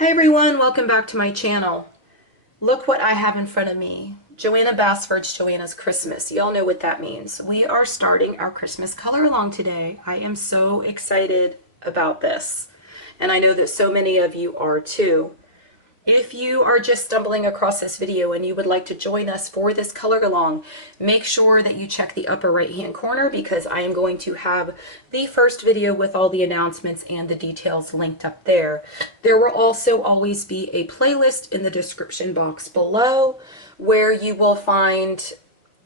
Hey everyone, welcome back to my channel. Look what I have in front of me. Johanna Bassford's Johanna's Christmas. Y'all know what that means. We are starting our Christmas color along today. I am so excited about this. And I know that so many of you are too. If you are just stumbling across this video and you would like to join us for this color along, make sure that you check the upper right hand corner because I am going to have the first video with all the announcements and the details linked up there. There will also always be a playlist in the description box below where you will find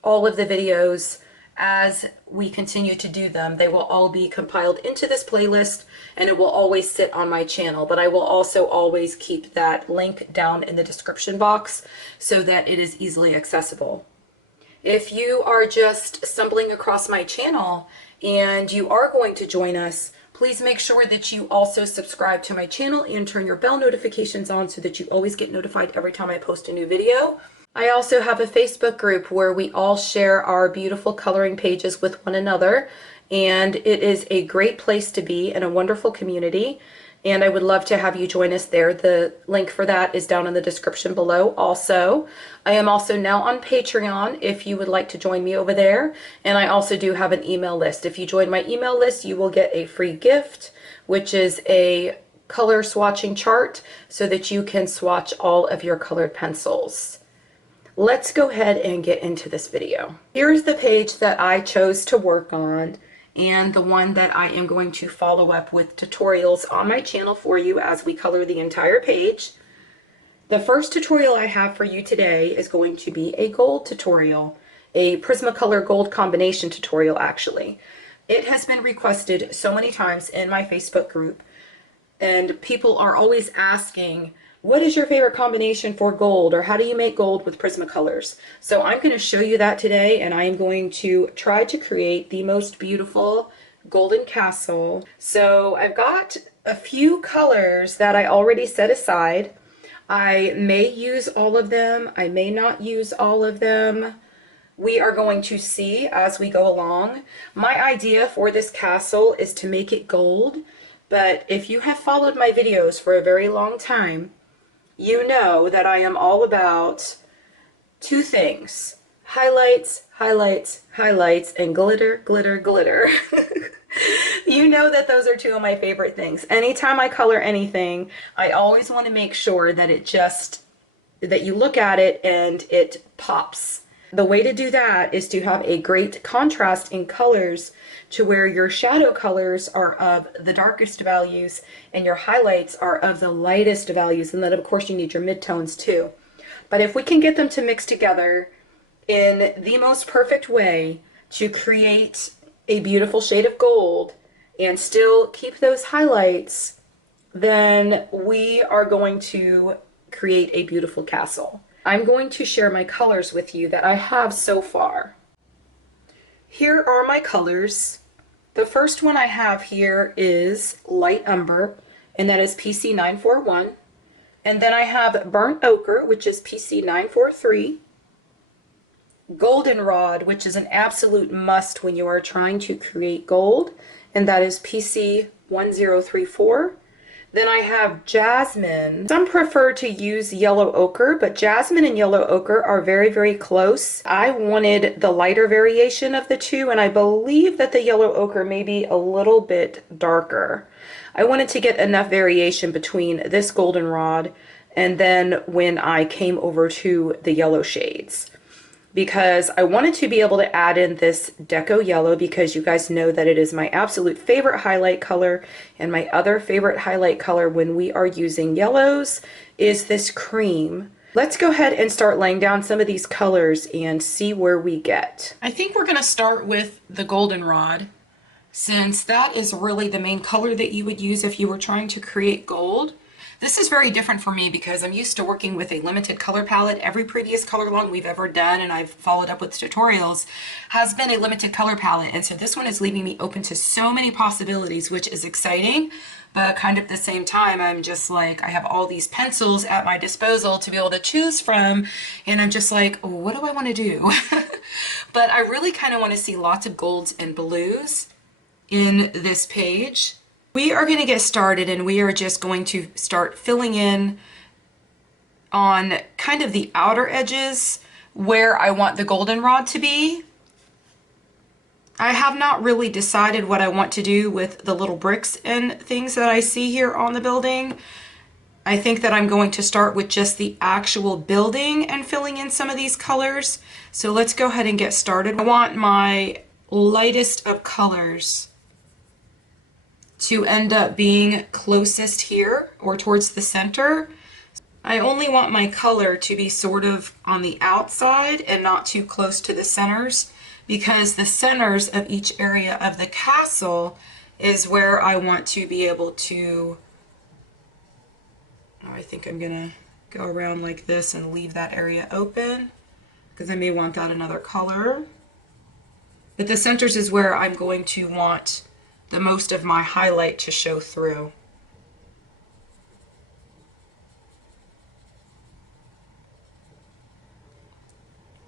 all of the videos as we continue to do them. They will all be compiled into this playlist and it will always sit on my channel, but I will also always keep that link down in the description box so that it is easily accessible. If you are just stumbling across my channel and you are going to join us, please make sure that you also subscribe to my channel and turn your bell notifications on so that you always get notified every time I post a new video. I also have a Facebook group where we all share our beautiful coloring pages with one another, and it is a great place to be and a wonderful community, and I would love to have you join us there. The link for that is down in the description below. Also, I am also now on Patreon if you would like to join me over there, and I also do have an email list. If you join my email list, you will get a free gift, which is a color swatching chart so that you can swatch all of your colored pencils. Let's go ahead and get into this video. Here's the page that I chose to work on and the one that I am going to follow up with tutorials on my channel for you as we color the entire page. The first tutorial I have for you today is going to be a gold tutorial, a Prismacolor gold combination tutorial actually. It has been requested so many times in my Facebook group and people are always asking, what is your favorite combination for gold, or how do you make gold with Prismacolors? So I'm going to show you that today, and I am going to try to create the most beautiful golden castle. So I've got a few colors that I already set aside. I may use all of them, I may not use all of them. We are going to see as we go along. My idea for this castle is to make it gold, but if you have followed my videos for a very long time, you know that I am all about two things: highlights, highlights, highlights, and glitter, glitter, glitter. You know that those are two of my favorite things. Anytime I color anything, I always want to make sure that that you look at it and it pops. The way to do that is to have a great contrast in colors to where your shadow colors are of the darkest values and your highlights are of the lightest values, and then of course you need your midtones too. But if we can get them to mix together in the most perfect way to create a beautiful shade of gold and still keep those highlights, then we are going to create a beautiful castle. I'm going to share my colors with you that I have so far. Here are my colors. The first one I have here is light umber, and that is PC 941. And then I have burnt ochre, which is PC 943. Goldenrod, which is an absolute must when you are trying to create gold, and that is PC 1034. Then I have jasmine. Some prefer to use yellow ochre, but jasmine and yellow ochre are very, very close. I wanted the lighter variation of the two, and I believe that the yellow ochre may be a little bit darker. I wanted to get enough variation between this goldenrod and then when I came over to the yellow shades, because I wanted to be able to add in this deco yellow, because you guys know that it is my absolute favorite highlight color, and my other favorite highlight color when we are using yellows is this cream. Let's go ahead and start laying down some of these colors and see where we get. I think we're going to start with the goldenrod, since that is really the main color that you would use if you were trying to create gold. This is very different for me because I'm used to working with a limited color palette. Every previous color along we've ever done, and I've followed up with tutorials, has been a limited color palette. And so this one is leaving me open to so many possibilities, which is exciting. But kind of at the same time, I'm just like, I have all these pencils at my disposal to be able to choose from. And I'm just like, oh, what do I want to do? But I really kind of want to see lots of golds and blues in this page. We are going to get started, and we are just going to start filling in on kind of the outer edges where I want the goldenrod to be. I have not really decided what I want to do with the little bricks and things that I see here on the building. I think that I'm going to start with just the actual building and filling in some of these colors. So let's go ahead and get started. I want my lightest of colors to end up being closest here or towards the center. I only want my color to be sort of on the outside and not too close to the centers, because the centers of each area of the castle is where I want to be able to, I think I'm gonna go around like this and leave that area open because I may want that another color. But the centers is where I'm going to want the most of my highlight to show through.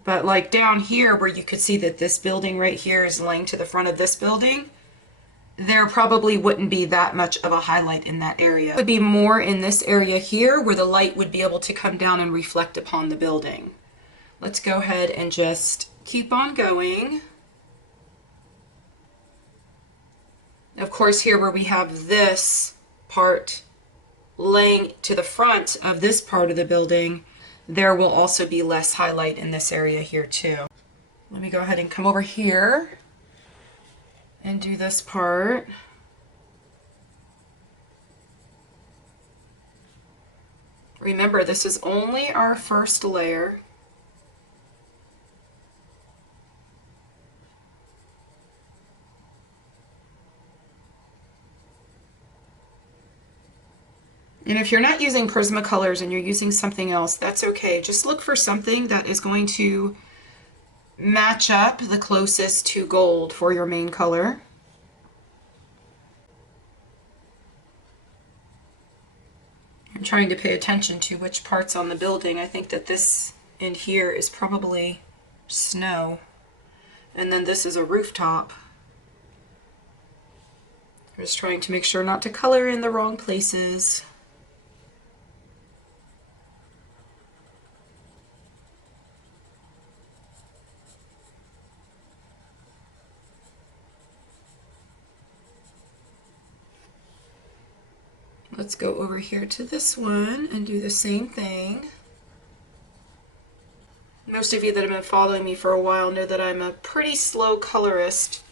But like down here where you could see that this building right here is laying to the front of this building, there probably wouldn't be that much of a highlight in that area. It would be more in this area here where the light would be able to come down and reflect upon the building. Let's go ahead and just keep on going. Of course, here where we have this part laying to the front of this part of the building, there will also be less highlight in this area here too. Let me go ahead and come over here and do this part. Remember, this is only our first layer. And if you're not using Prismacolors and you're using something else, that's okay. Just look for something that is going to match up the closest to gold for your main color. I'm trying to pay attention to which parts on the building. I think that this in here is probably snow. And then this is a rooftop. I'm just trying to make sure not to color in the wrong places. Let's go over here to this one and do the same thing. Most of you that have been following me for a while know that I'm a pretty slow colorist,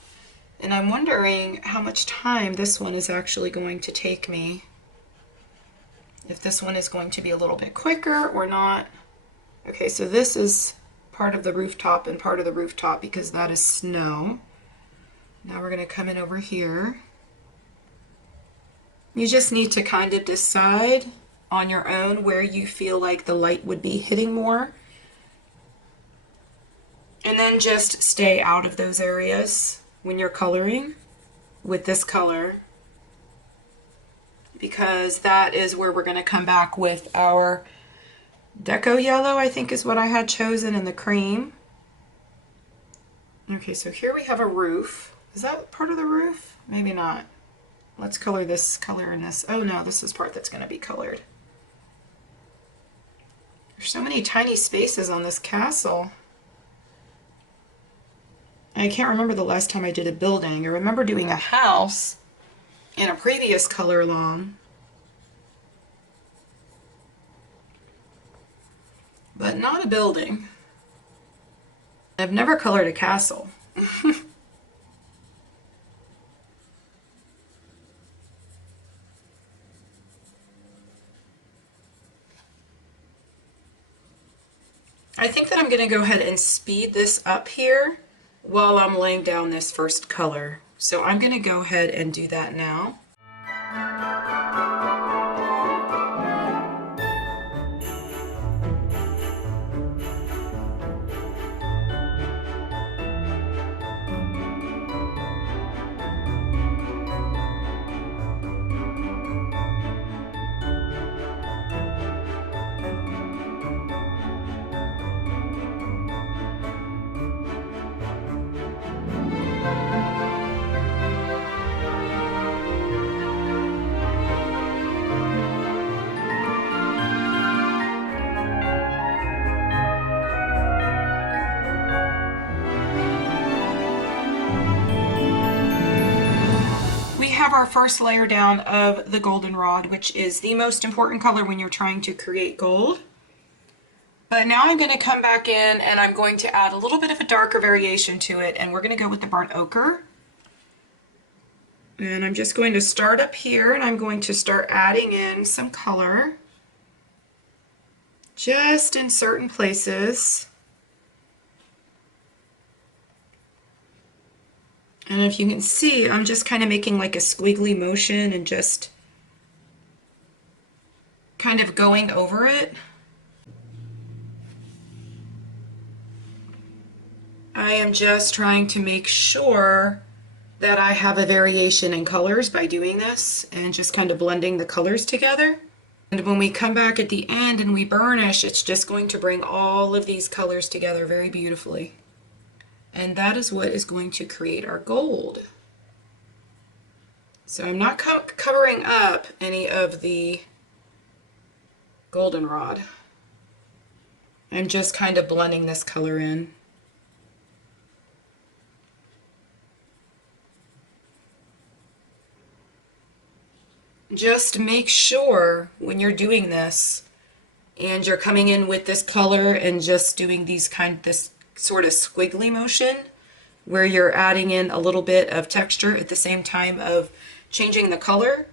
and I'm wondering how much time this one is actually going to take me. If this one is going to be a little bit quicker or not. Okay, so this is part of the rooftop and part of the rooftop because that is snow. Now we're going to come in over here. You just need to kind of decide on your own where you feel like the light would be hitting more. And then just stay out of those areas when you're coloring with this color, because that is where we're going to come back with our deco yellow, I think is what I had chosen, in the cream. Okay, so here we have a roof. Is that part of the roof? Maybe not. Let's color this color in this. Oh no, this is part that's going to be colored. There's so many tiny spaces on this castle. I can't remember the last time I did a building. I remember doing a house in a previous color along. But not a building. I've never colored a castle. I think that I'm going to go ahead and speed this up here while I'm laying down this first color. So I'm going to go ahead and do that now. our first layer down of the goldenrod, which is the most important color when you're trying to create gold. But now I'm going to come back in and I'm going to add a little bit of a darker variation to it, and we're going to go with the burnt ochre. And I'm just going to start up here and I'm going to start adding in some color just in certain places. And if you can see, I'm just kind of making like a squiggly motion and just kind of going over it. I am just trying to make sure that I have a variation in colors by doing this and just kind of blending the colors together. And when we come back at the end and we burnish, it's just going to bring all of these colors together very beautifully. And that is what is going to create our gold. So I'm not covering up any of the goldenrod. I'm just kind of blending this color in. Just make sure when you're doing this and you're coming in with this color and just doing this sort of squiggly motion where you're adding in a little bit of texture at the same time of changing the color,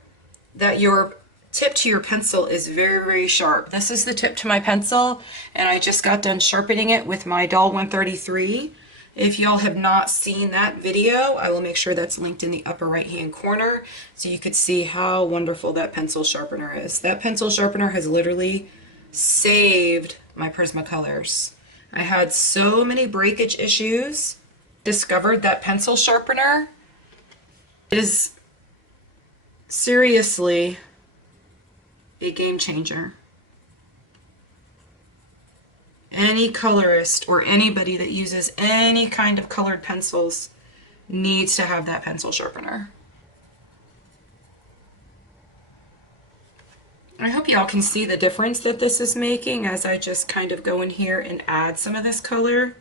that your tip to your pencil is very, very sharp. This is the tip to my pencil, and I just got done sharpening it with my Doll 133. If y'all have not seen that video, I will make sure that's linked in the upper right hand corner so you could see how wonderful that pencil sharpener is. That pencil sharpener has literally saved my Prismacolors. I had so many breakage issues. Discovered that pencil sharpener is seriously a game changer. Any colorist or anybody that uses any kind of colored pencils needs to have that pencil sharpener. I hope y'all can see the difference that this is making as I just kind of go in here and add some of this color.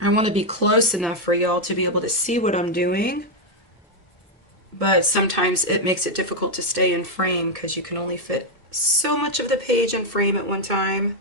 I want to be close enough for y'all to be able to see what I'm doing, but sometimes it makes it difficult to stay in frame because you can only fit so much of the page in frame at one time.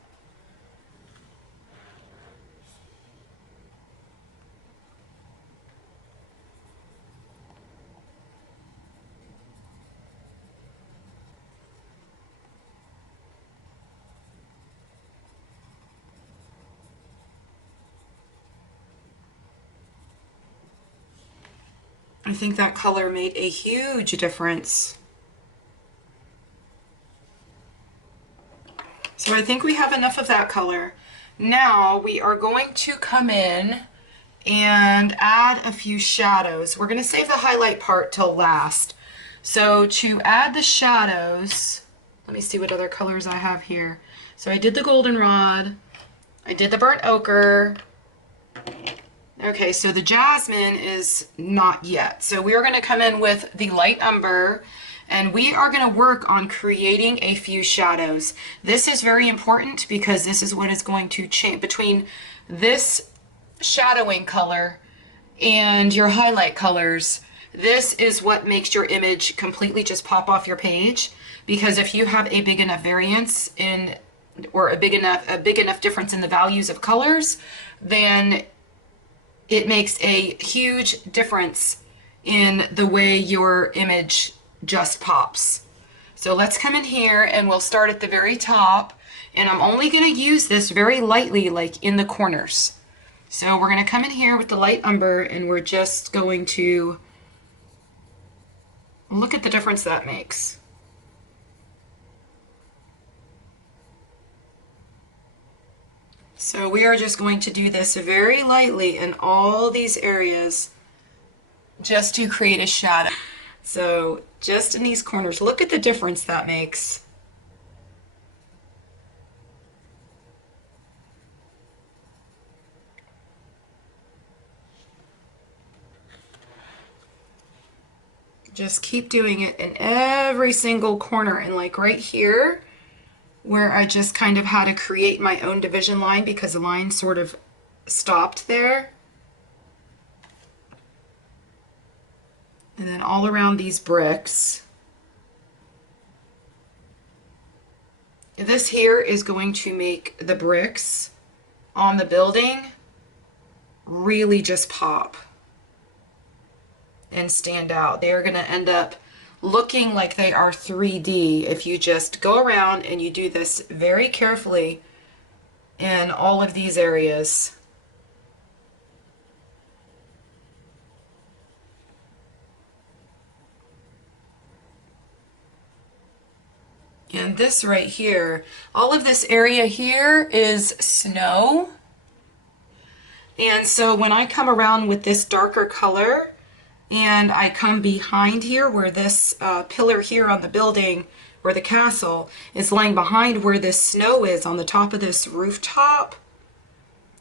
I think that color made a huge difference. So I think we have enough of that color. Now we are going to come in and add a few shadows. We're going to save the highlight part till last. So to add the shadows, let me see what other colors I have here. So I did the goldenrod, I did the burnt ochre. Okay, so the jasmine is not yet. So we are going to come in with the light umber, and we are going to work on creating a few shadows. This is very important because this is what is going to change between this shadowing color and your highlight colors. This is what makes your image completely just pop off your page, because if you have a big enough variance in, or a big enough difference in the values of colors, then it makes a huge difference in the way your image just pops. So let's come in here and we'll start at the very top, and I'm only going to use this very lightly, like in the corners. So we're going to come in here with the light umber and we're just going to look at the difference that makes. So we are just going to do this very lightly in all these areas just to create a shadow. So just in these corners, look at the difference that makes. Just keep doing it in every single corner, and like right here, where I just kind of had to create my own division line because the line sort of stopped there. And then all around these bricks. This here is going to make the bricks on the building really just pop and stand out. They are going to end up looking like they are 3D if you just go around and you do this very carefully in all of these areas. And this right here, all of this area here is snow. And so when I come around with this darker color and I come behind here where this pillar here on the building or the castle is laying behind where this snow is on the top of this rooftop,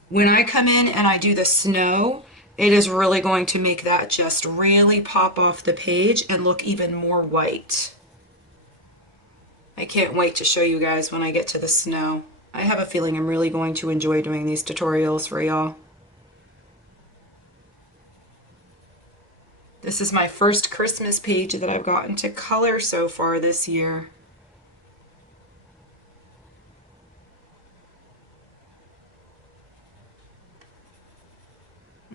when I come in and I do the snow, it is really going to make that just really pop off the page and look even more white. I can't wait to show you guys when I get to the snow. I have a feeling I'm really going to enjoy doing these tutorials for y'all. This is my first Christmas page that I've gotten to color so far this year.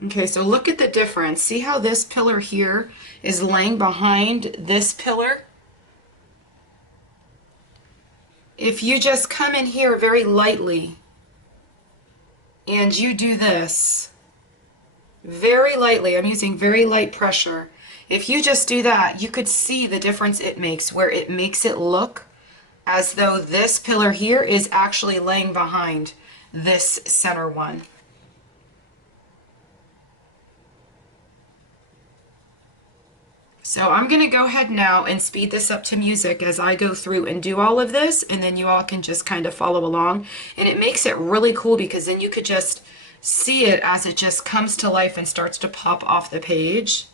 Okay, so look at the difference. See how this pillar here is laying behind this pillar? If you just come in here very lightly and you do this very lightly, I'm using very light pressure. If you just do that, you could see the difference it makes, where it makes it look as though this pillar here is actually laying behind this center one. So I'm going to go ahead now and speed this up to music as I go through and do all of this, and then you all can just kind of follow along. And it makes it really cool because then you could just see it as it just comes to life and starts to pop off the page.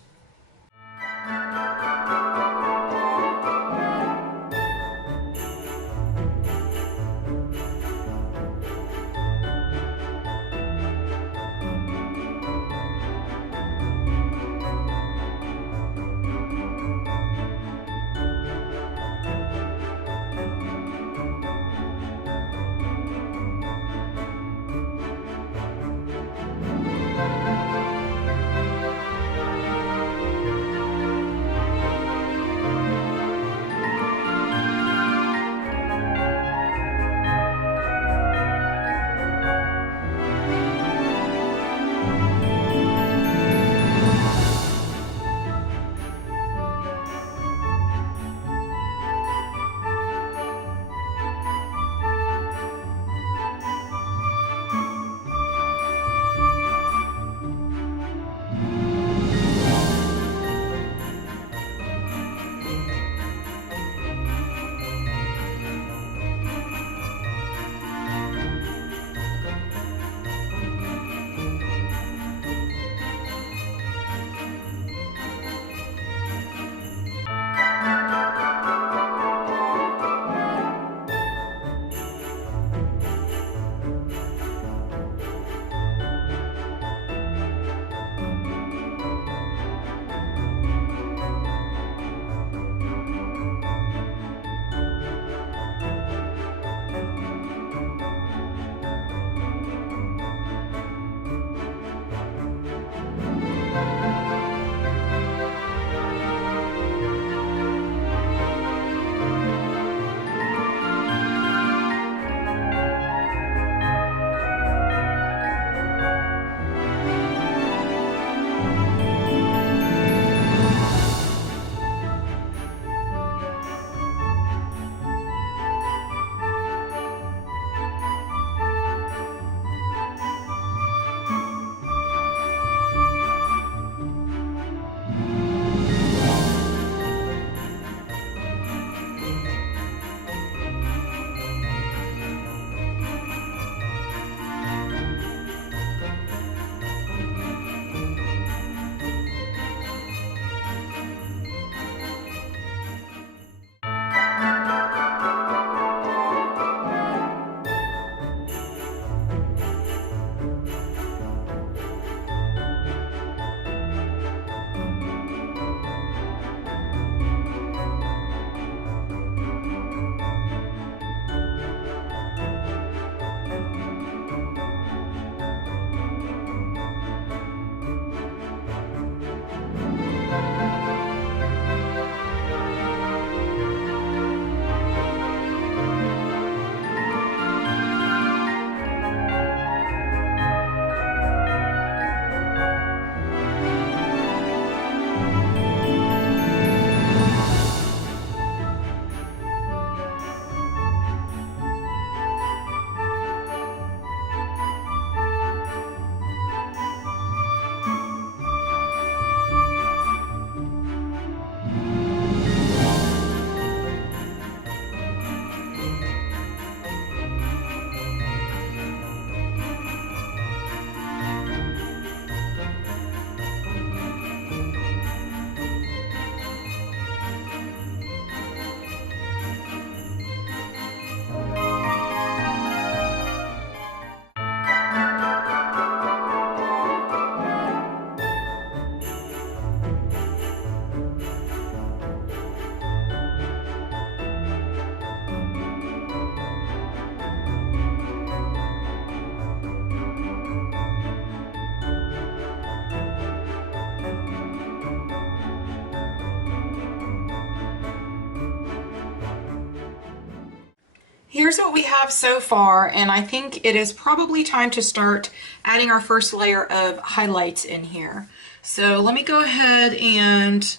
Here's what we have so far, and I think it is probably time to start adding our first layer of highlights in here. So let me go ahead and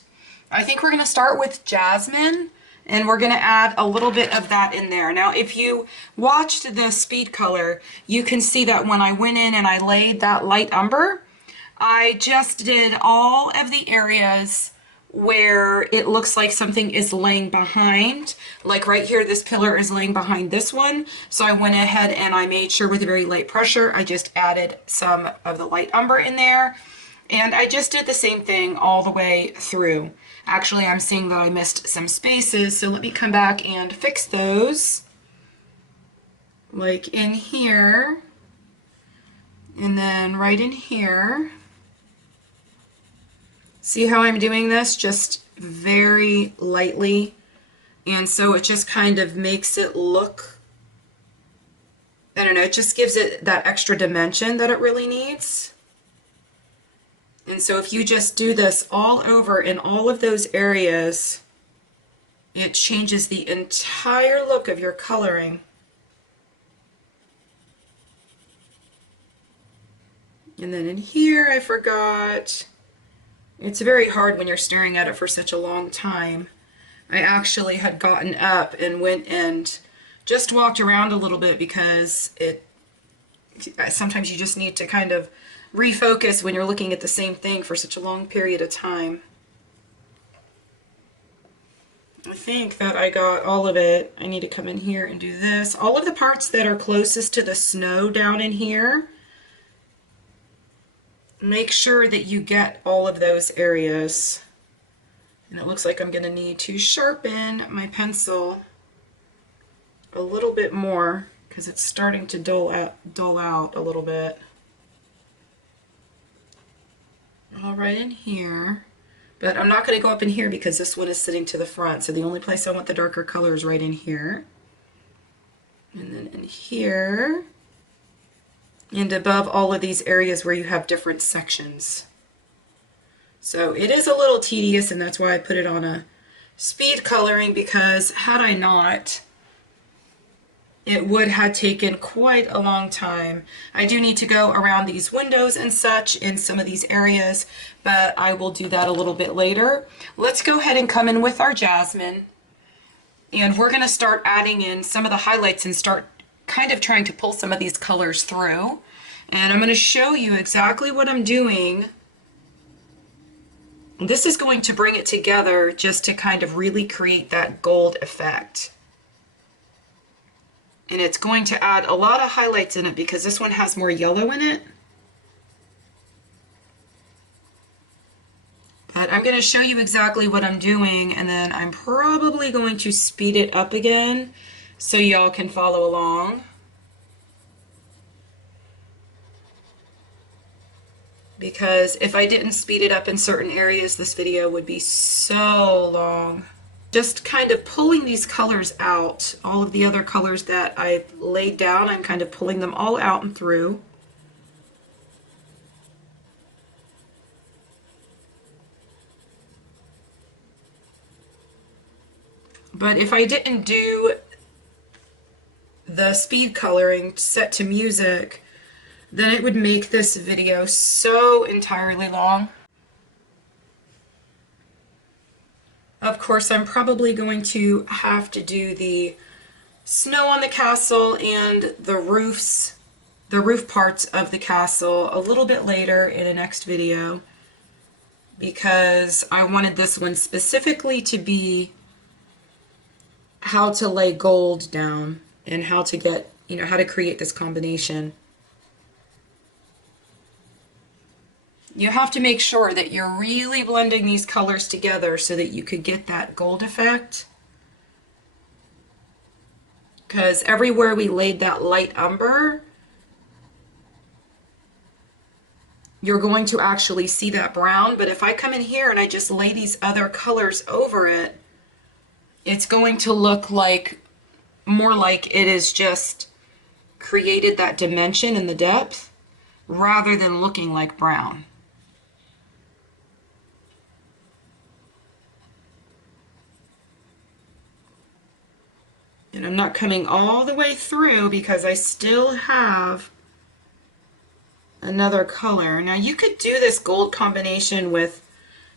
I think we're going to start with jasmine, and we're going to add a little bit of that in there. Now, if you watched the speed color, you can see that when I went in and I laid that light umber, I just did all of the areas where it looks like something is laying behind. Like right here, this pillar is laying behind this one. So I went ahead and I made sure with a very light pressure, I just added some of the light umber in there. And I just did the same thing all the way through. Actually, I'm seeing that I missed some spaces, so let me come back and fix those. Like in here, and then right in here. See how I'm doing this? Just very lightly. And so it just kind of makes it look, I don't know, it just gives it that extra dimension that it really needs. And so if you just do this all over in all of those areas, it changes the entire look of your coloring. And then in here, I forgot. It's very hard when you're staring at it for such a long time. I actually had gotten up and went and just walked around a little bit because sometimes you just need to kind of refocus when you're looking at the same thing for such a long period of time. I think that I got all of it. I need to come in here and do this. All of the parts that are closest to the snow down in here, make sure that you get all of those areas. And it looks like I'm going to need to sharpen my pencil a little bit more because it's starting to dull out a little bit. All right in here. But I'm not going to go up in here because this one is sitting to the front. So the only place I want the darker color is right in here. And then in here. And above all of these areas where you have different sections. So it is a little tedious, and that's why I put it on a speed coloring, because had I not, it would have taken quite a long time. I do need to go around these windows and such in some of these areas, but I will do that a little bit later. Let's go ahead and come in with our jasmine, and we're going to start adding in some of the highlights and start kind of trying to pull some of these colors through. And I'm going to show you exactly what I'm doing. This is going to bring it together just to kind of really create that gold effect. And it's going to add a lot of highlights in it because this one has more yellow in it. But I'm going to show you exactly what I'm doing, and then I'm probably going to speed it up again so y'all can follow along. Because if I didn't speed it up in certain areas, this video would be so long. Just kind of pulling these colors out, all of the other colors that I've laid down, I'm kind of pulling them all out and through. But if I didn't do the speed coloring set to music, then it would make this video so entirely long. Of course, I'm probably going to have to do the snow on the castle and the roof parts of the castle a little bit later in a next video, because I wanted this one specifically to be how to lay gold down and how to get, how to create this combination. You have to make sure that you're really blending these colors together so that you could get that gold effect. Because everywhere we laid that light umber, you're going to actually see that brown. But if I come in here and I just lay these other colors over it, it's going to look like more like it is just created that dimension in the depth rather than looking like brown. And I'm not coming all the way through because I still have another color. Now you could do this gold combination with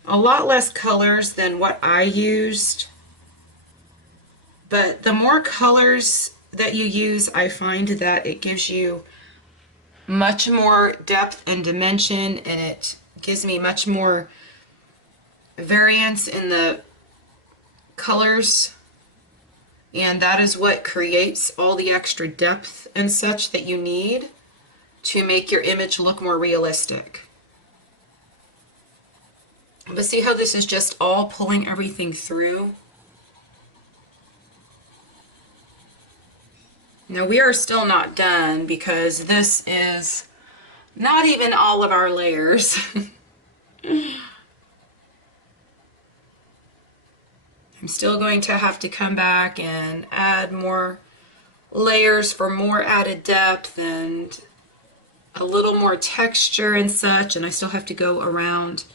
a lot less colors than what I used, but the more colors that you use, I find that it gives you much more depth and dimension, and it gives me much more variance in the colors, and that is what creates all the extra depth and such that you need to make your image look more realistic. But see how this is just all pulling everything through? Now we are still not done because this is not even all of our layers. I'm still going to have to come back and add more layers for more added depth and a little more texture and such, and I still have to go around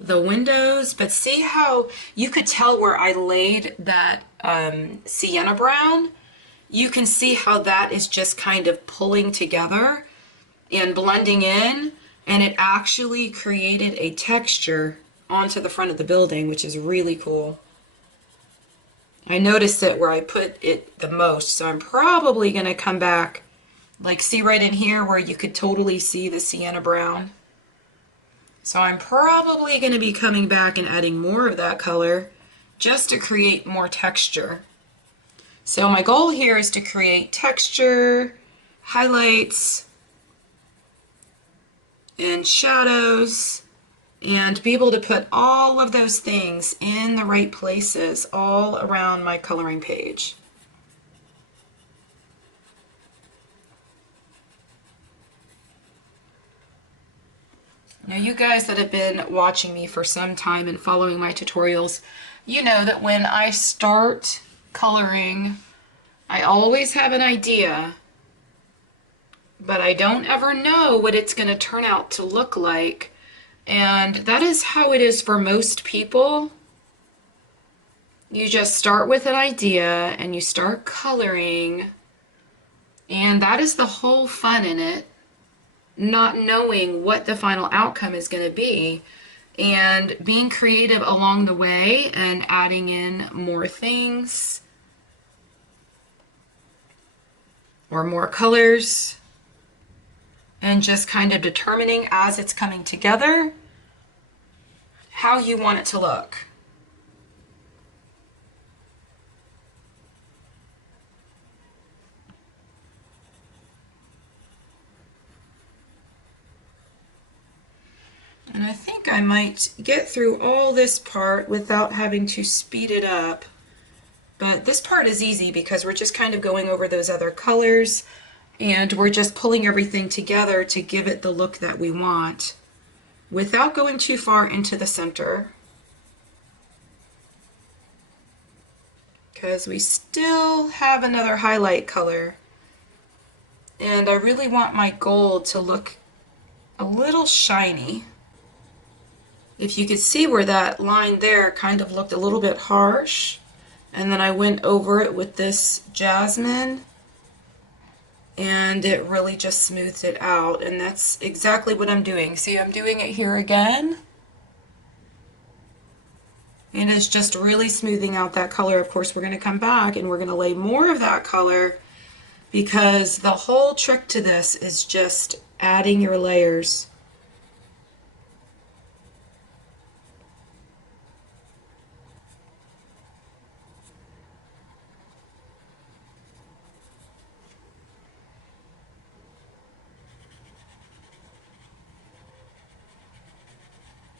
the windows. But see how you could tell where I laid that sienna brown? You can see how that is just kind of pulling together and blending in, and it actually created a texture onto the front of the building, which is really cool. I noticed it where I put it the most, so I'm probably going to come back, like see right in here where you could totally see the sienna brown. So I'm probably going to be coming back and adding more of that color just to create more texture. So my goal here is to create texture, highlights, and shadows, and be able to put all of those things in the right places all around my coloring page. Now you guys that have been watching me for some time and following my tutorials, you know that when I start coloring, I always have an idea, but I don't ever know what it's going to turn out to look like. And that is how it is for most people. You just start with an idea and you start coloring, and that is the whole fun in it, not knowing what the final outcome is going to be and being creative along the way and adding in more things or more colors, and just kind of determining as it's coming together how you want it to look. And I think I might get through all this part without having to speed it up. But this part is easy because we're just kind of going over those other colors, and we're just pulling everything together to give it the look that we want without going too far into the center, because we still have another highlight color, and I really want my gold to look a little shiny. If you could see where that line there kind of looked a little bit harsh, and then I went over it with this jasmine and it really just smoothed it out, and that's exactly what I'm doing. See, I'm doing it here again. It is just really smoothing out that color. Of course, we're going to come back and we're going to lay more of that color, because the whole trick to this is just adding your layers.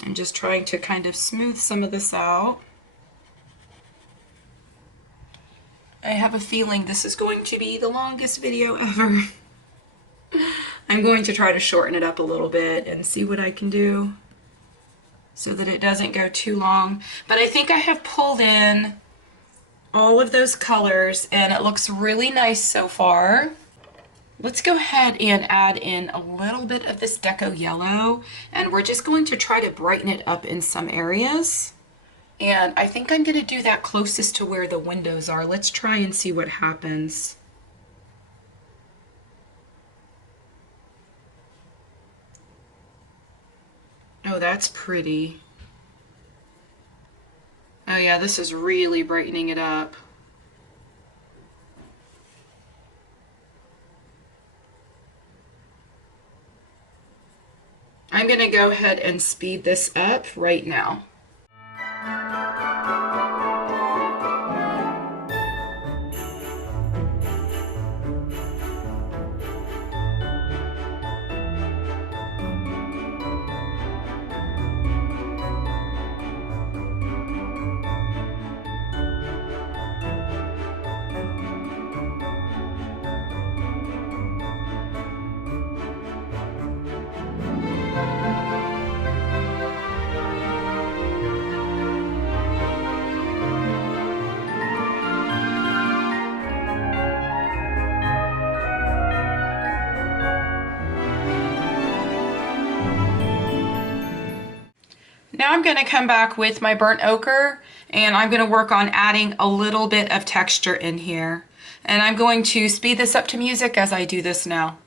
I'm just trying to kind of smooth some of this out. I have a feeling this is going to be the longest video ever. I'm going to try to shorten it up a little bit and see what I can do so that it doesn't go too long. But I think I have pulled in all of those colors and it looks really nice so far. Let's go ahead and add in a little bit of this deco yellow, and we're just going to try to brighten it up in some areas. And I think I'm going to do that closest to where the windows are. Let's try and see what happens. Oh, that's pretty. Oh yeah, this is really brightening it up. I'm going to go ahead and speed this up right now. Now I'm going to come back with my burnt ochre, and I'm going to work on adding a little bit of texture in here. And I'm going to speed this up to music as I do this now.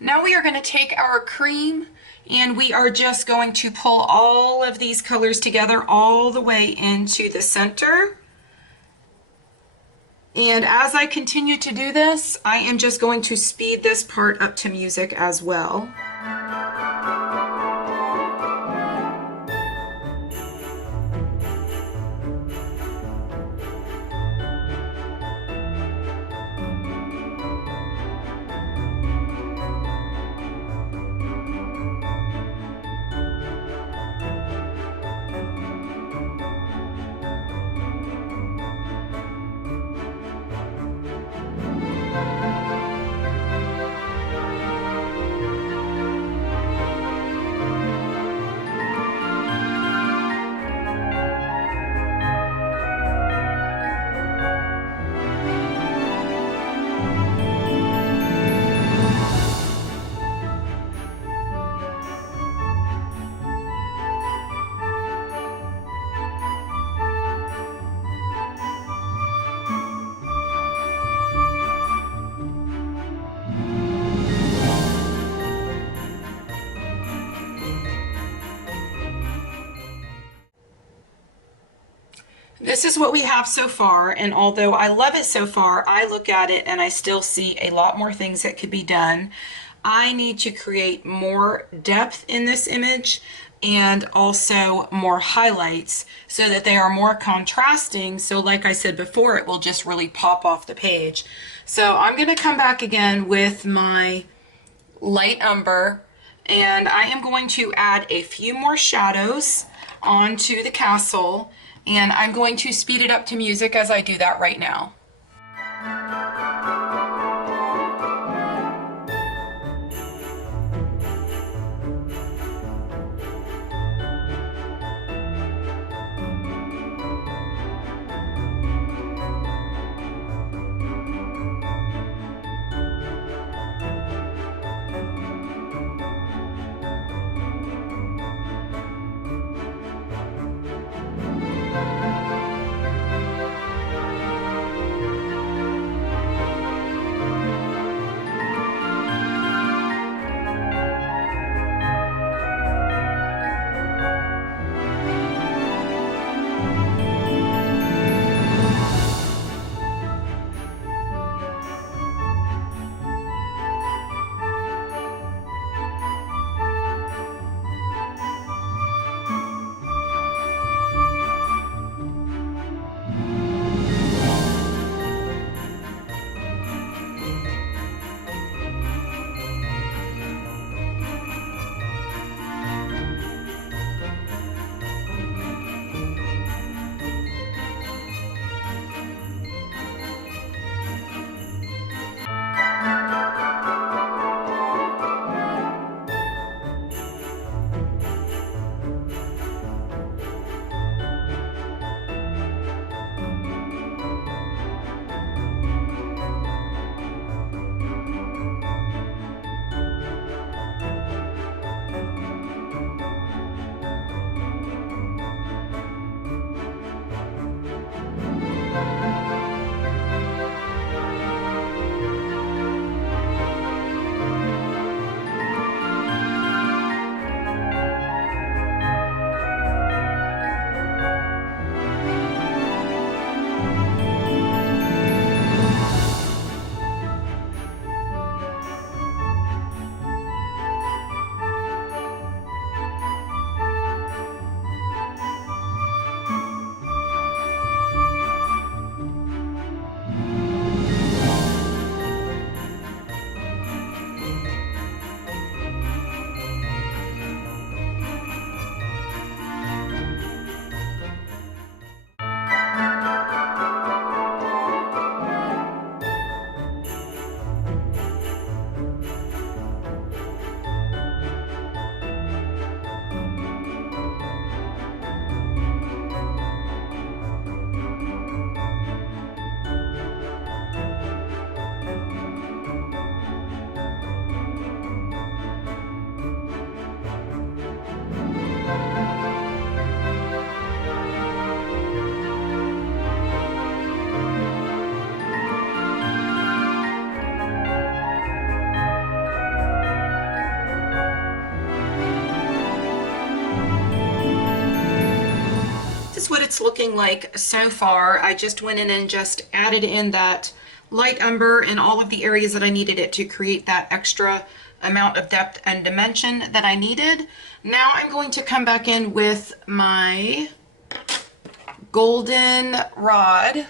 Now we are going to take our cream and we are just going to pull all of these colors together all the way into the center. And as I continue to do this, I am just going to speed this part up to music as well. This is what we have so far, and although I love it so far, I look at it and I still see a lot more things that could be done. I need to create more depth in this image and also more highlights so that they are more contrasting. So like I said before, it will just really pop off the page. So I'm going to come back again with my light umber, and I am going to add a few more shadows onto the castle, and I'm going to speed it up to music as I do that right now. is what it's looking like so far. I just went in and just added in that light umber in all of the areas that I needed it to create that extra amount of depth and dimension that I needed. Now I'm going to come back in with my golden rod,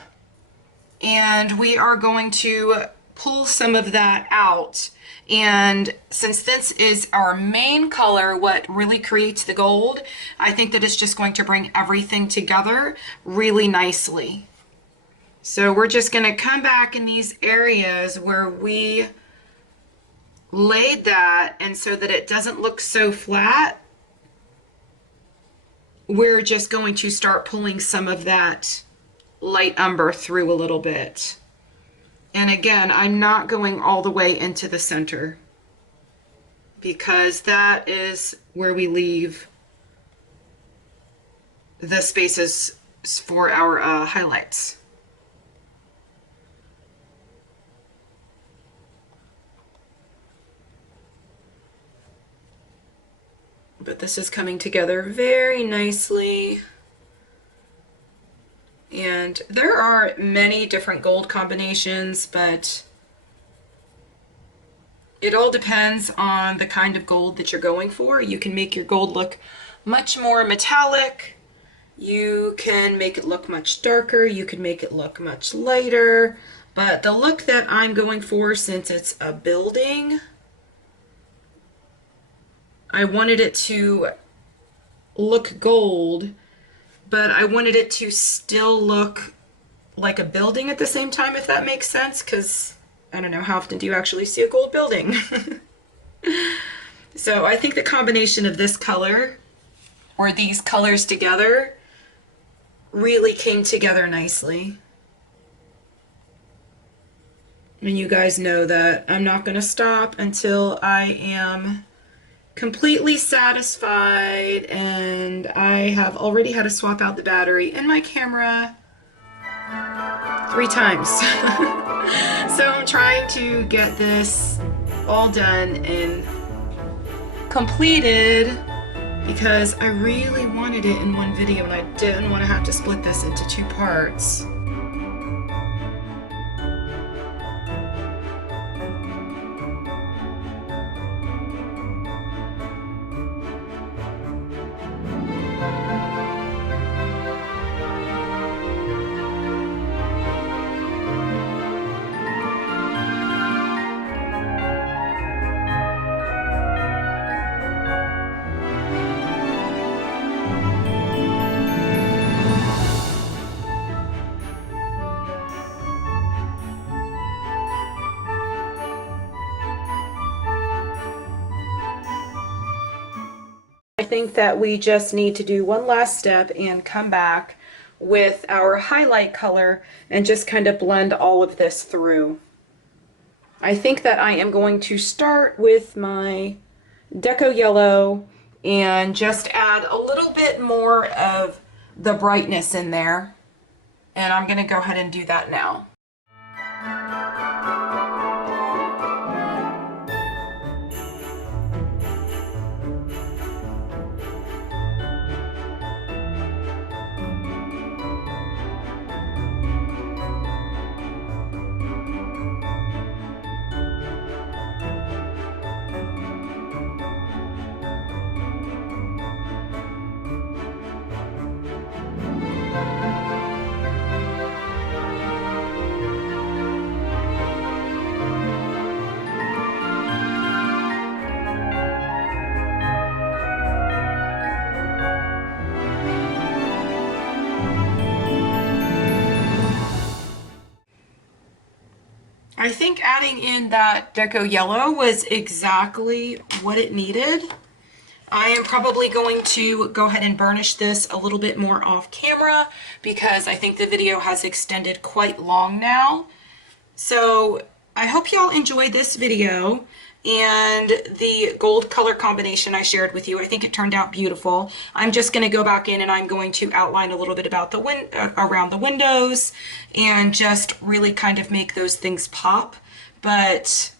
and we are going to pull some of that out. And since this is our main color, what really creates the gold, I think that it's just going to bring everything together really nicely. So we're just going to come back in these areas where we laid that, and so that it doesn't look so flat, we're just going to start pulling some of that light umber through a little bit. And again, I'm not going all the way into the center, because that is where we leave the spaces for our highlights. But this is coming together very nicely. And there are many different gold combinations, but it all depends on the kind of gold that you're going for. You can make your gold look much more metallic. You can make it look much darker. You can make it look much lighter. But the look that I'm going for, since it's a building, I wanted it to look gold, but I wanted it to still look like a building at the same time, if that makes sense, because I don't know, how often do you actually see a gold building? So I think the combination of this color, or these colors together, really came together nicely. And you guys know that I'm not going to stop until I am completely satisfied, and I have already had to swap out the battery in my camera 3 times. So I'm trying to get this all done and completed, because I really wanted it in one video and I didn't want to have to split this into 2 parts. I think that we just need to do one last step and come back with our highlight color and just kind of blend all of this through. I think that I am going to start with my Deco Yellow and just add a little bit more of the brightness in there. And I'm going to go ahead and do that now. I think adding in that Deco Yellow was exactly what it needed. I am probably going to go ahead and burnish this a little bit more off camera, because I think the video has extended quite long now. So I hope y'all enjoyed this video and the gold color combination I shared with you. I think it turned out beautiful. I'm just going to go back in and I'm going to outline a little bit about the around the windows and just really kind of make those things pop. But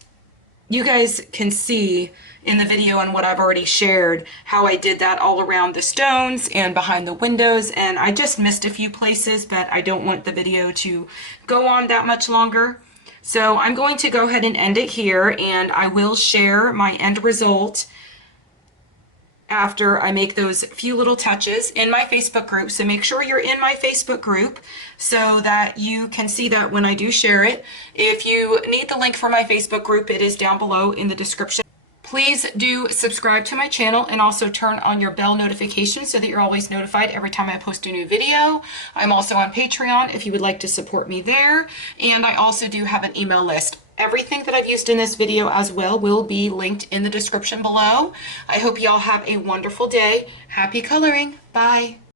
you guys can see in the video and what I've already shared, how I did that all around the stones and behind the windows, and I just missed a few places, but I don't want the video to go on that much longer. So I'm going to go ahead and end it here, and I will share my end result after I make those few little touches in my Facebook group. So make sure you're in my Facebook group so that you can see that when I do share it. If you need the link for my Facebook group, it is down below in the description. Please do subscribe to my channel and also turn on your bell notification so that you're always notified every time I post a new video. I'm also on Patreon if you would like to support me there. And I also do have an email list. Everything that I've used in this video as well will be linked in the description below. I hope y'all have a wonderful day. Happy coloring. Bye.